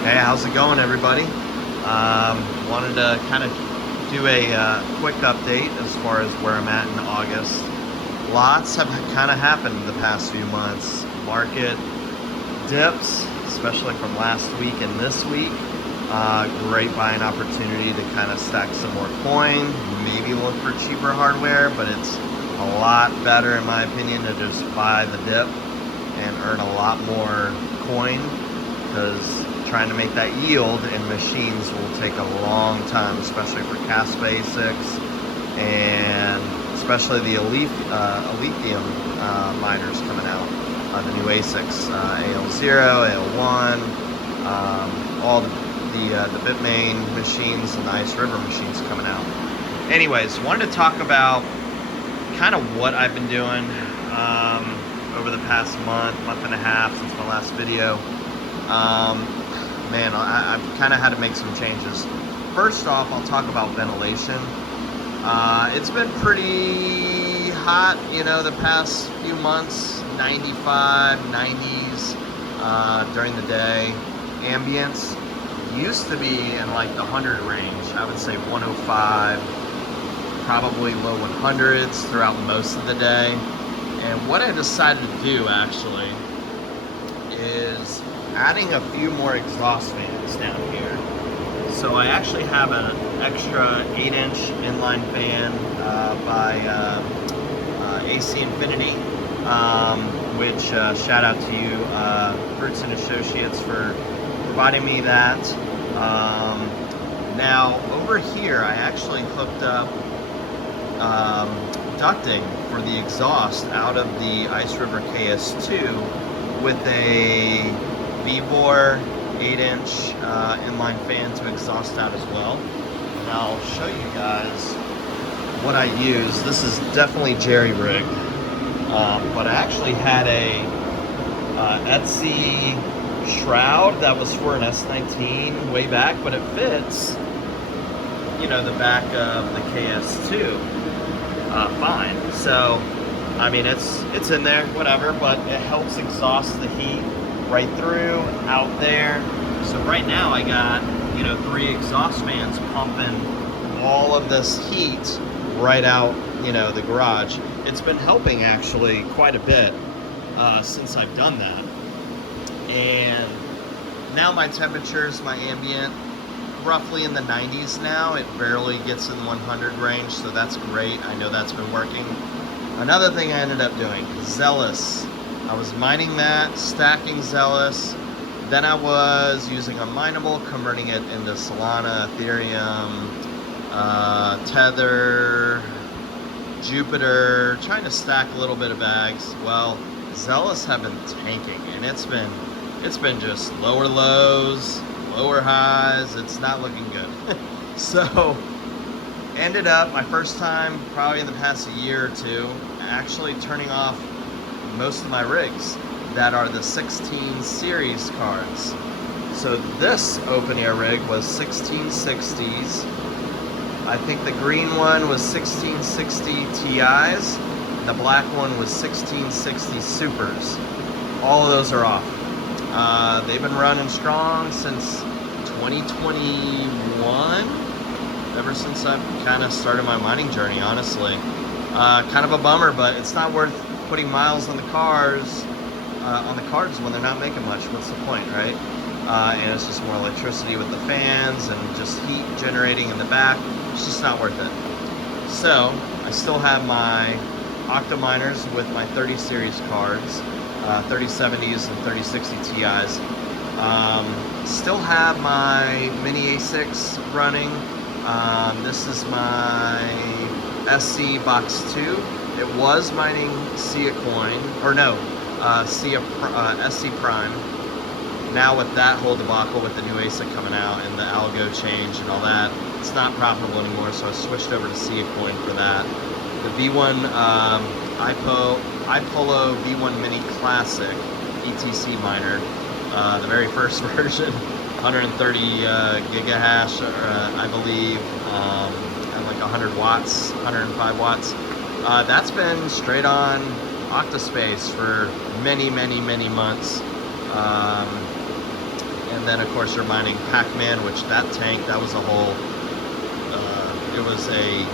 Hey, how's it going, everybody? Wanted to kind of do a quick update as far as where I'm at in August. Lots have kind of happened in the past few months. Market dips, especially from last week and this week. Great buying opportunity to kind of stack some more coin, maybe look for cheaper hardware, but it's a lot better, in my opinion, to just buy the dip and earn a lot more coin, because trying to make that yield in machines will take a long time, especially for KAS ASICs and especially the lithium miners coming out, the new ASICs, AL0, AL1, all the Bitmain machines and the Ice River machines coming out. Anyways, wanted to talk about kind of what I've been doing over the past month and a half since my last video. Man, I've kind of had to make some changes. First off, I'll talk about ventilation. It's been pretty hot, you know, the past few months, 95, 90s during the day. Ambience used to be in like the 100 range. I would say 105, probably low 100s throughout most of the day. And what I decided to do actually is adding a few more exhaust fans down here. So I actually have an extra 8-inch inline fan by AC Infinity, which shout out to you, Fruits and Associates, for providing me that. Now over here I actually hooked up ducting for the exhaust out of the Ice River KS2 with a V-bore 8-inch inline fan to exhaust out as well. And I'll show you guys what I use. This is definitely jerry-rigged, but I actually had a Etsy shroud that was for an S19 way back, but it fits, you know, the back of the KS2 fine. So I mean, it's in there, whatever, but it helps exhaust the heat right through out there. So right now I got, you know, 3 exhaust fans pumping all of this heat right out, you know, the garage. It's been helping actually quite a bit since I've done that. And now my temperatures, my ambient, roughly in the 90s now. It barely gets in the 100 range, so that's great. I know that's been working. Another thing I ended up doing, Zealous. I was mining that, stacking Zealous. Then I was using Unminable, converting it into Solana, Ethereum, Tether, Jupiter, trying to stack a little bit of bags. Well, Zealous have been tanking, and it's been just lower lows, lower highs. It's not looking good. So ended up, my first time probably in the past year or two, actually turning off most of my rigs that are the 16 series cards. So this open air rig was 1660s. I think the green one was 1660 Ti's. The black one was 1660 Supers. All of those are off. They've been running strong since 2021, ever since I've kind of started my mining journey, honestly. Kind of a bummer, but it's not worth putting miles on the cards when they're not making much. What's the point, right? And it's just more electricity with the fans and just heat generating in the back. It's just not worth it. So I still have my Octa miners with my 30 series cards, 3070s and 3060 Ti's. Still have my mini ASICs running. This is my SC Box 2. It was mining SIA coin, or no, SC Prime. Now with that whole debacle with the new ASIC coming out and the algo change and all that, it's not profitable anymore, so I switched over to SIA coin for that. The V1 iPolo V1 Mini Classic ETC miner, the very first version, 130 gigahash, I believe, and like 100 watts, 105 watts. That's been straight on Octaspace for many months. And then of course they're mining Pac-Man, which that tank, that was a whole, it was a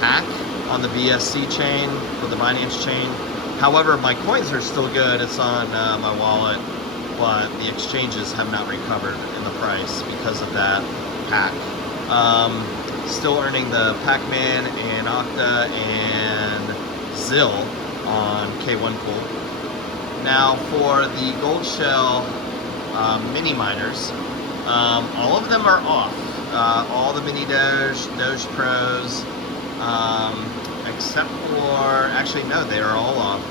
hack on the BSC chain, for the Binance chain. However, my coins are still good. It's on my wallet, but the exchanges have not recovered in the price because of that hack. Still earning the Pac-Man and Octa and ZIL on K1 Pool. Now for the Gold Shell mini miners, all of them are off. All the mini Doge Pros, except for, actually no, they are all off.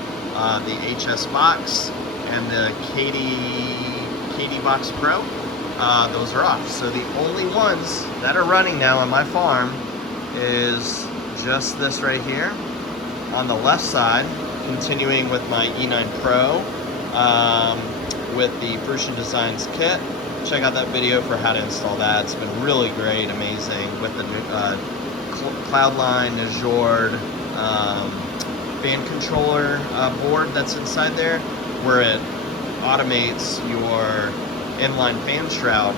The HS Box and the KD Box Pro, those are off. So the only ones that are running now on my farm is just this right here. On the left side, continuing with my E9 Pro with the Fruition Designs kit. Check out that video for how to install that. It's been really great, amazing, with the Cloudline, Najord fan controller board that's inside there, where it automates your inline fan shroud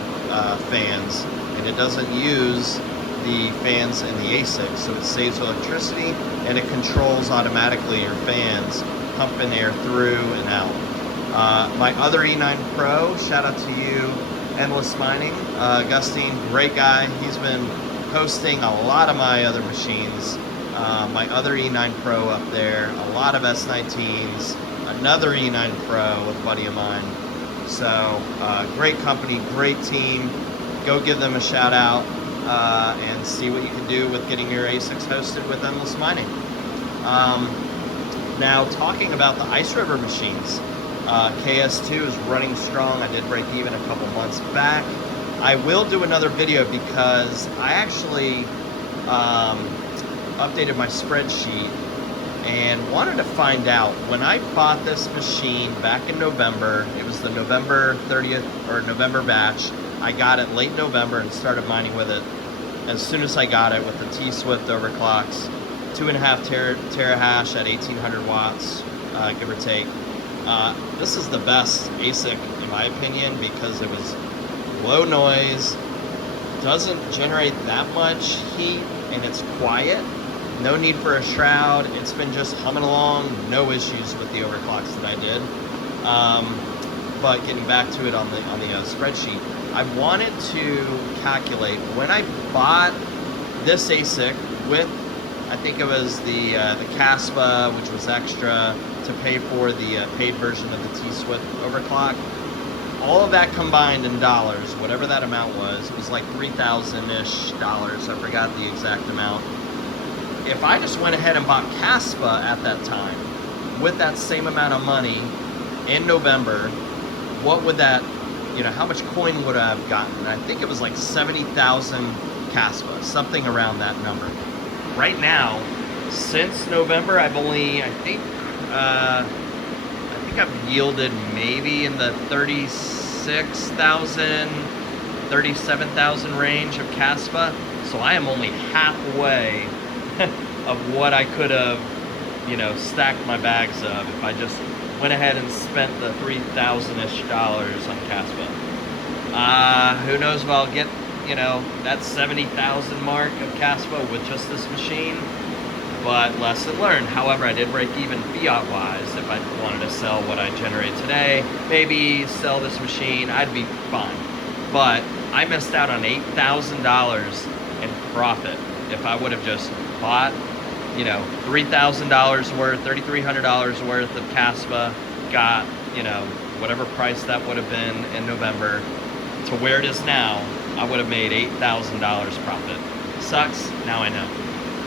fans, and it doesn't use the fans in the ASIC, so it saves electricity and it controls automatically your fans pumping air through and out. My other E9 Pro, shout out to you, Endless Mining, Augustine, great guy. He's been hosting a lot of my other machines. My other E9 Pro up there, a lot of S19s, another E9 Pro with a buddy of mine. So great company, great team. Go give them a shout out and see what you can do with getting your ASICs hosted with Endless Mining. Now talking about the Ice River machines, KS2 is running strong. I did break even a couple months back. I will do another video because I actually updated my spreadsheet and wanted to find out, when I bought this machine back in November, it was the November 30th or November batch. I got it late November and started mining with it as soon as I got it with the T-Swift overclocks, 2.5 terahash at 1800 watts, give or take. This is the best ASIC in my opinion because it was low noise, doesn't generate that much heat, and it's quiet. No need for a shroud. It's been just humming along, no issues with the overclocks that I did. But getting back to it on the spreadsheet, I wanted to calculate when I bought this ASIC with, I think it was the Caspa, which was extra to pay for the paid version of the T-Swift overclock. All of that combined in dollars, whatever that amount was, it was like $3,000-ish. I forgot the exact amount. If I just went ahead and bought Caspa at that time with that same amount of money in November, what would that, how much coin would I have gotten? I think it was like 70,000 Caspa, something around that number. Right now, since November, I've only, I think I've yielded maybe in the 36,000, 37,000 range of Caspa. So I am only halfway of what I could have, stacked my bags of if I just went ahead and spent the $3,000-ish on Caspa. Who knows if I'll get, that 70,000 mark of Caspa with just this machine. But lesson learned. However, I did break even fiat-wise. If I wanted to sell what I generate today, maybe sell this machine, I'd be fine. But I missed out on $8,000 in profit if I would have just bought, $3,000 worth, $3,300 worth of Caspa, got, whatever price that would have been in November, to where it is now, I would have made $8,000 profit. Sucks, now I know.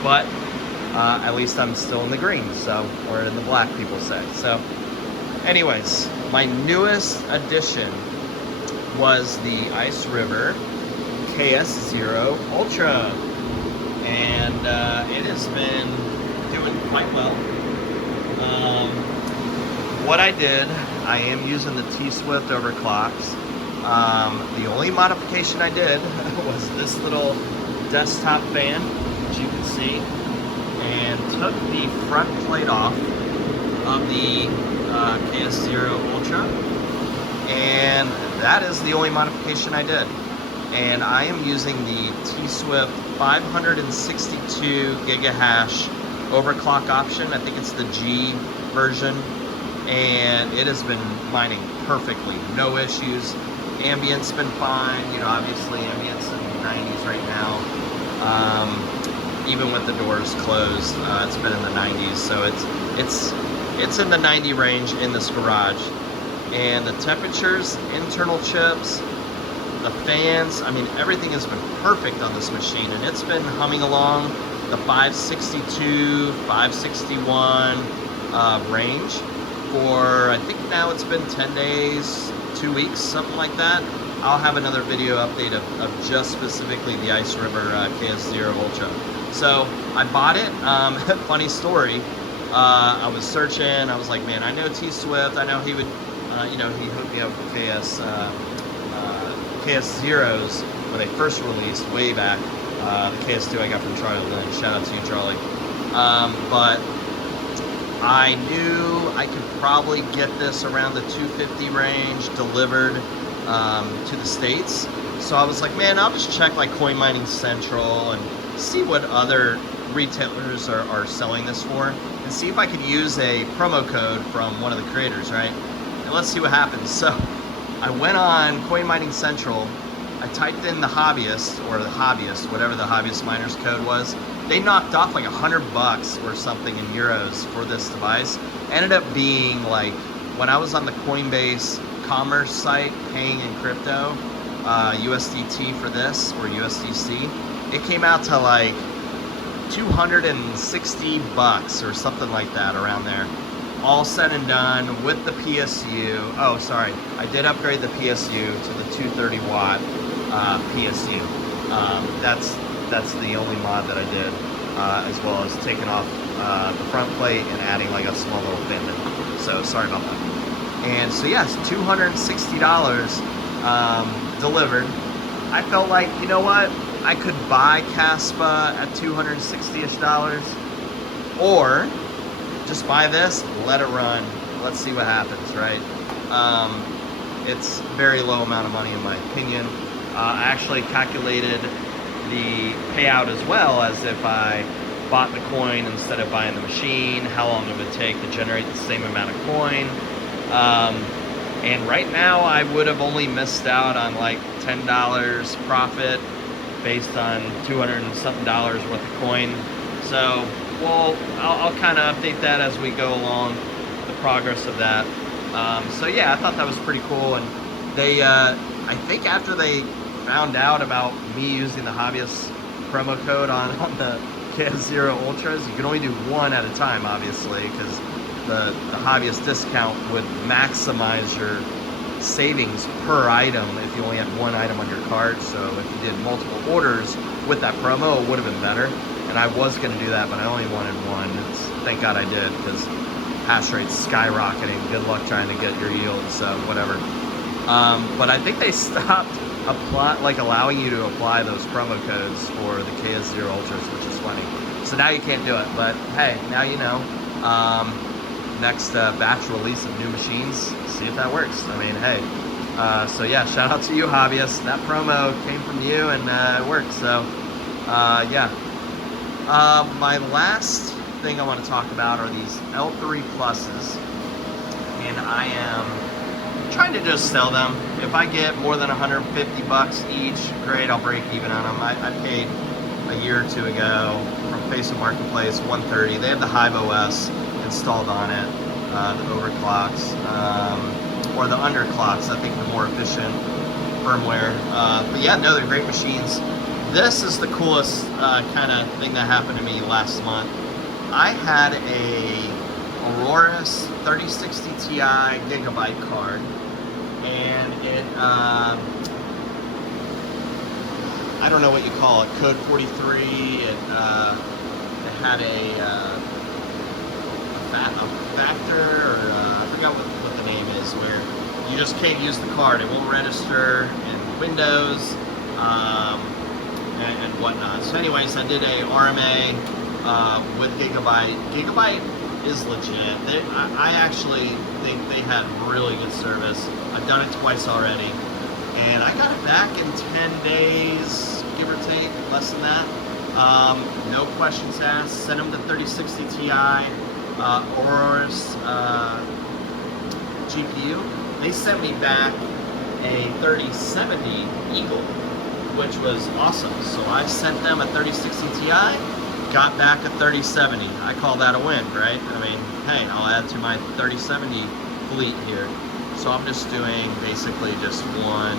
But at least I'm still in the green, so, or in the black, people say. So, anyways, my newest addition was the Ice River KS0 Ultra, and it has been doing quite well. What I did, I am using the T-Swift overclocks. The only modification I did was this little desktop fan, which you can see, and took the front plate off of the KS0 Ultra and that is the only modification I did. And I am using the T-Swift 562 gigahash overclock option. I think it's the G version, and it has been mining perfectly, no issues. Ambient's been fine, you know, obviously ambient's in the 90s right now. Even with the doors closed, it's been in the 90s, so it's in the 90 range in this garage. And the temperatures, internal chips, the fans, I mean, everything has been perfect on this machine, and it's been humming along the 562, 561 range for, I think now it's been 10 days, 2 weeks, something like that. I'll have another video update of just specifically the Ice River KS0 Ultra. So I bought it. Funny story. I was searching. I was like, man, I know T-Swift. I know he would, you know, he hooked me up with KS0s when they first released way back. The KS2 I got from Charlie Lynn. Shout out to you, Charlie. But I knew I could probably get this around the 250 range delivered to the States. So I was like, man, I'll just check like Coin Mining Central and see what other retailers are selling this for, and see if I could use a promo code from one of the creators, right? And let's see what happens. So I went on Coin Mining Central, I typed in the hobbyist, or the hobbyist, whatever the hobbyist miner's code was. They knocked off like $100 or something in euros for this device. Ended up being like, when I was on the Coinbase commerce site paying in crypto, USDT for this, or USDC, it came out to like $260 or something like that, around there. All said and done with the PSU. Oh, sorry, I did upgrade the PSU to the 230 watt PSU. That's the only mod that I did, as well as taking off the front plate and adding like a small little fin. So sorry about that. And so yes, $260 delivered. I felt like, you know what, I could buy Caspa at $260-ish, or just buy this, let it run, let's see what happens, right? It's very low amount of money in my opinion. I actually calculated the payout as well, as if I bought the coin instead of buying the machine, how long it would take to generate the same amount of coin. And right now I would have only missed out on like $10 profit based on $200 and something worth of coin. So, well, I'll kind of update that as we go along, the progress of that. So yeah, I thought that was pretty cool. And they, I think after they found out about me using the hobbyist promo code on the KS0 Ultras, you can only do one at a time, obviously, because the hobbyist discount would maximize your savings per item if you only had one item on your card. So if you did multiple orders with that promo, it would have been better. And I was going to do that, but I only wanted one. Thank God I did, because hash rate's skyrocketing. Good luck trying to get your yield, so whatever. But I think they stopped allowing you to apply those promo codes for the KS0 Ultras, which is funny. So now you can't do it, but hey, now you know. Next batch release of new machines, see if that works. I mean, hey. So yeah, shout out to you, hobbyists. That promo came from you, and it worked. So yeah. My last thing I want to talk about are these L3 Pluses, and I am trying to just sell them. If I get more than $150 each, great, I'll break even on them. I paid a year or two ago from Facebook Marketplace $130. They have the Hive OS installed on it, the overclocks, or the underclocks, I think the more efficient firmware. But yeah, no, they're great machines. This is the coolest kind of thing that happened to me last month. I had a Aurora's 3060 Ti gigabyte card, and it, I don't know what you call it, code 43, it had a factor, or I forgot what the name is, where you just can't use the card. It won't register in Windows, and whatnot. So anyways, I did a RMA with Gigabyte. Gigabyte is legit. I actually think they had really good service. I've done it twice already. and I got it back in 10 days, give or take, less than that. No questions asked. Sent them the 3060 Ti, Aurora's GPU. They sent me back a 3070 Eagle, which was awesome. So I sent them a 3060 Ti, got back a 3070. I call that a win, right? I mean, hey, I'll add to my 3070 fleet here. So I'm just doing basically just one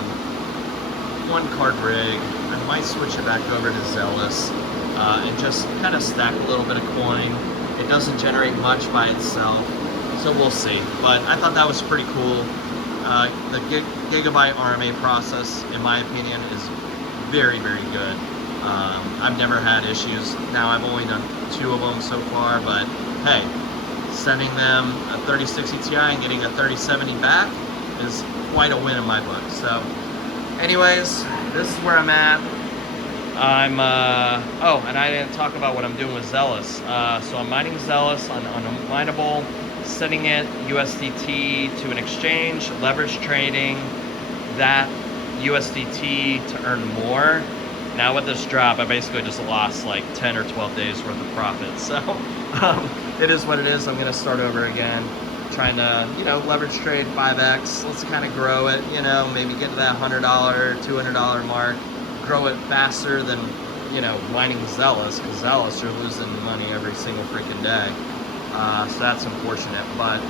card rig. I might switch it back over to Zealous and just kind of stack a little bit of coin. It doesn't generate much by itself, so we'll see. But I thought that was pretty cool. The Gigabyte RMA process, in my opinion, is very, very good. I've never had issues. Now, I've only done 2 of them so far, but hey, sending them a 3060 Ti and getting a 3070 back is quite a win in my book. So anyways, this is where I'm at. Oh, and I didn't talk about what I'm doing with Zealous. So I'm mining Zealous on a mineable, sending it USDT to an exchange, leverage trading that USDT to earn more. Now with this drop, I basically just lost like 10 or 12 days worth of profit. So it is what it is. I'm gonna start over again, trying to, you know, leverage trade 5x. Let's kind of grow it, you know, maybe get to that $100, $200 mark, grow it faster than, you know, mining Zealous, because Zealous, you're losing money every single freaking day. So that's unfortunate, but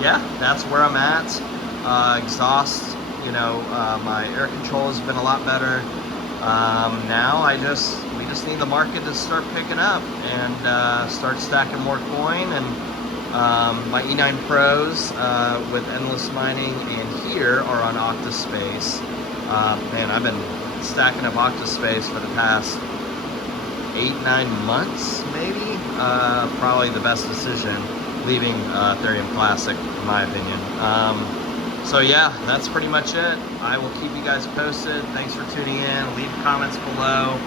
yeah, that's where I'm at. Exhaust, you know, my air control has been a lot better. Now we just need the market to start picking up and start stacking more coin. And my E9 Pros with endless mining and here are on Octaspace. Man, I've been stacking up Octaspace for the past 8-9 months, maybe. Probably the best decision leaving Ethereum Classic, in my opinion. So yeah, that's pretty much it. I will keep you guys posted. Thanks for tuning in. Leave comments below.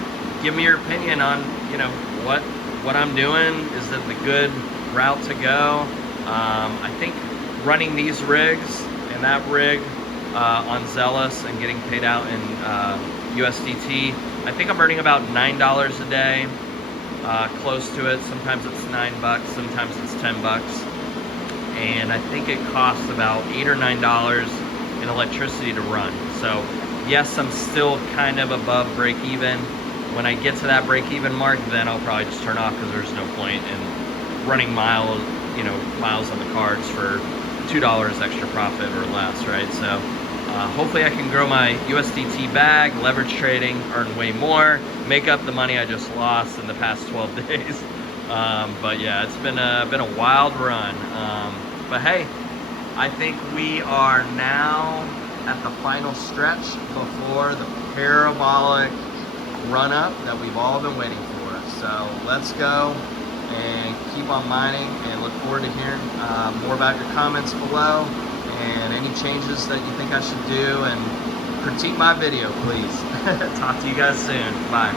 Give me your opinion on, you know, what I'm doing. Is it the good route to go? I think running these rigs and that rig on Zealous and getting paid out in USDT, I think I'm earning about $9 a day, close to it. Sometimes it's $9, sometimes it's $10. And I think it costs about $8 or $9 in electricity to run. So yes, I'm still kind of above break even. When I get to that break even mark, then I'll probably just turn off, because there's no point in running miles on the cards for $2 extra profit or less, right? So hopefully I can grow my USDT bag, leverage trading, earn way more, make up the money I just lost in the past 12 days. But yeah, it's been a wild run. But hey, I think we are now at the final stretch before the parabolic run up that we've all been waiting for. So let's go and keep on mining, and look forward to hearing more about your comments below and any changes that you think I should do, and critique my video, please. Talk to you guys soon. Bye.